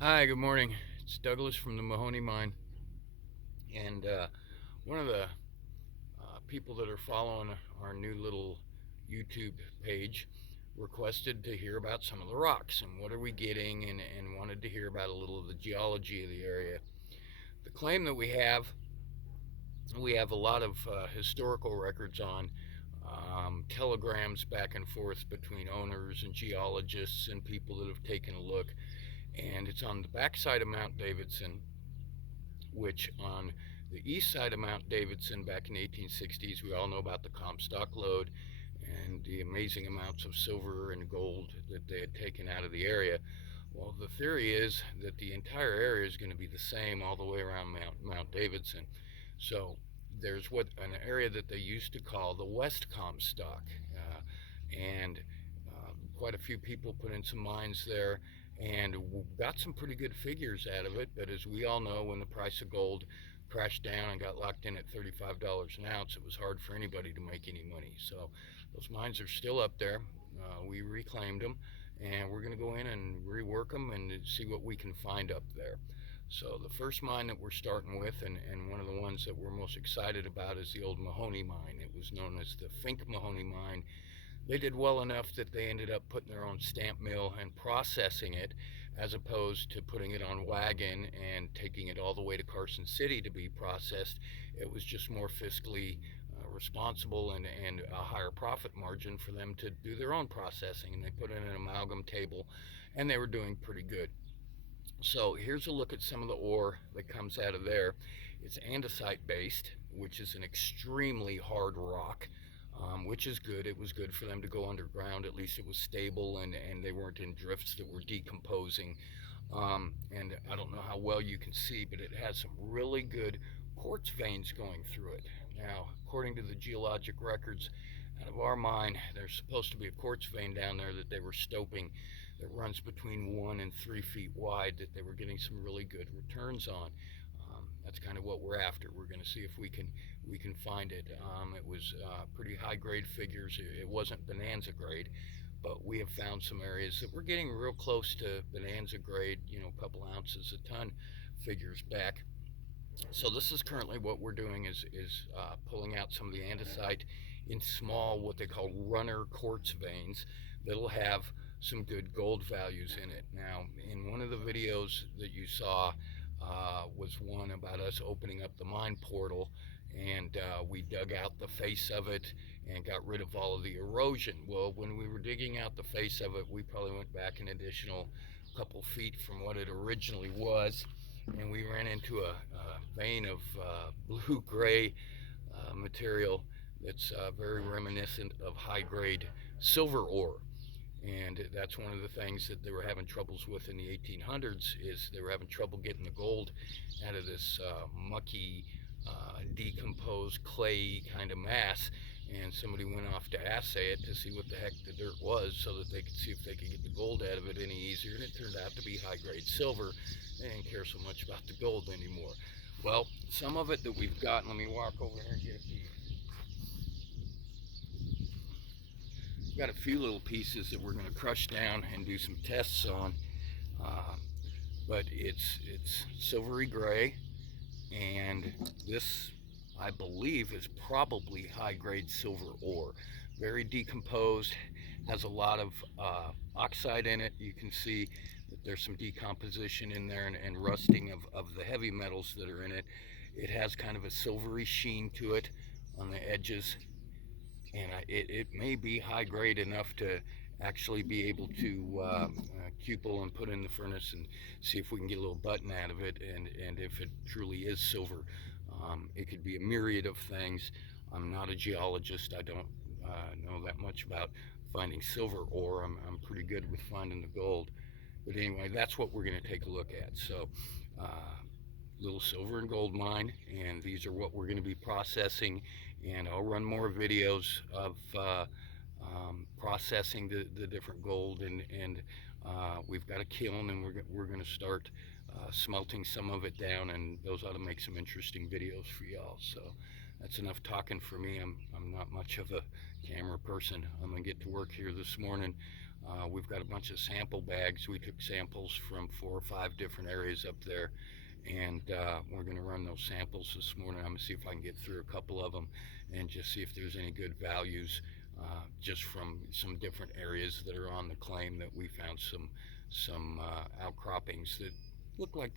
Hi, good morning. It's Douglas from the Mahoney Mine. And one of the people that are following our new little YouTube page requested to hear about some of the rocks and what are we getting, and wanted to hear about a little of the geology of the area. The claim that we have a lot of historical records on, telegrams back and forth between owners and geologists and people that have taken a look. And it's on the backside of Mount Davidson, which on the east side of Mount Davidson back in the 1860s, we all know about the Comstock lode and the amazing amounts of silver and gold that they had taken out of the area. Well, the theory is that the entire area is going to be the same all the way around Mount Davidson. So there's an area that they used to call the West Comstock, and quite a few people put in some mines there and got some pretty good figures out of it. But as we all know, when the price of gold crashed down and got locked in at $35 an ounce, it was hard for anybody to make any money. So those mines are still up there. We reclaimed them, and we're going to go in and rework them and see what we can find up there. So the first mine that we're starting with, and one of the ones that we're most excited about, is the old Mahoney mine. It was known as the Fink Mahoney mine. They did well enough that they ended up putting their own stamp mill and processing it, as opposed to putting it on wagon and taking it all the way to Carson City to be processed. It was just more fiscally responsible, and a higher profit margin for them to do their own processing. And they put in an amalgam table, and they were doing pretty good. So here's a look at some of the ore that comes out of there. It's andesite based, which is an extremely hard rock, which is good. It was good for them to go underground. At least it was stable, and they weren't in drifts that were decomposing. And I don't know how well you can see, but it has some really good quartz veins going through it. Now, according to the geologic records out of our mine, there's supposed to be a quartz vein down there that they were stoping that runs between 1 and 3 feet wide, that they were getting some really good returns on. That's kind of what we're after. We're going to see if we can find it. It was pretty high grade figures. It wasn't bonanza grade, but we have found some areas that we're getting real close to bonanza grade. A couple ounces a ton figures back. So this is currently what we're doing, is pulling out some of the andesite in small, what they call runner quartz veins that'll have some good gold values in it. Now, in one of the videos that you saw, was one about us opening up the mine portal, and we dug out the face of it and got rid of all of the erosion. Well, when we were digging out the face of it, we probably went back an additional couple feet from what it originally was, and we ran into a vein of blue gray material that's very reminiscent of high grade silver ore. And that's one of the things that they were having troubles with in the 1800s, is they were having trouble getting the gold out of this mucky, decomposed clay kind of mass. And somebody went off to assay it to see what the heck the dirt was, so that they could see if they could get the gold out of it any easier. And it turned out to be high grade silver. They didn't care so much about the gold anymore. Well, some of it that we've got, let me walk over here and get a few. Got a few little pieces that we're going to crush down and do some tests on, uh, but it's silvery gray, and this, I believe, is probably high grade silver ore. Very decomposed, has a lot of oxide in it. You can see that there's some decomposition in there, and rusting of the heavy metals that are in it. It has kind of a silvery sheen to it on the edges, and it may be high grade enough to actually be able to cupel and put in the furnace and see if we can get a little button out of it, and if it truly is silver. It could be a myriad of things. I'm not a geologist. I don't know that much about finding silver ore. I'm pretty good with finding the gold. But anyway, that's what we're going to take a look at. So, little silver and gold mine, and these are what we're going to be processing. And I'll run more videos of processing the different gold, and we've got a kiln, and we're going to start smelting some of it down, and those ought to make some interesting videos for y'all. So that's enough talking for me. I'm not much of a camera person. I'm gonna get to work here this morning. We've got a bunch of sample bags. We took samples from 4 or 5 different areas up there, and we're going to run those samples this morning. I'm going to see if I can get through a couple of them and just see if there's any good values just from some different areas that are on the claim that we found some outcroppings that look like they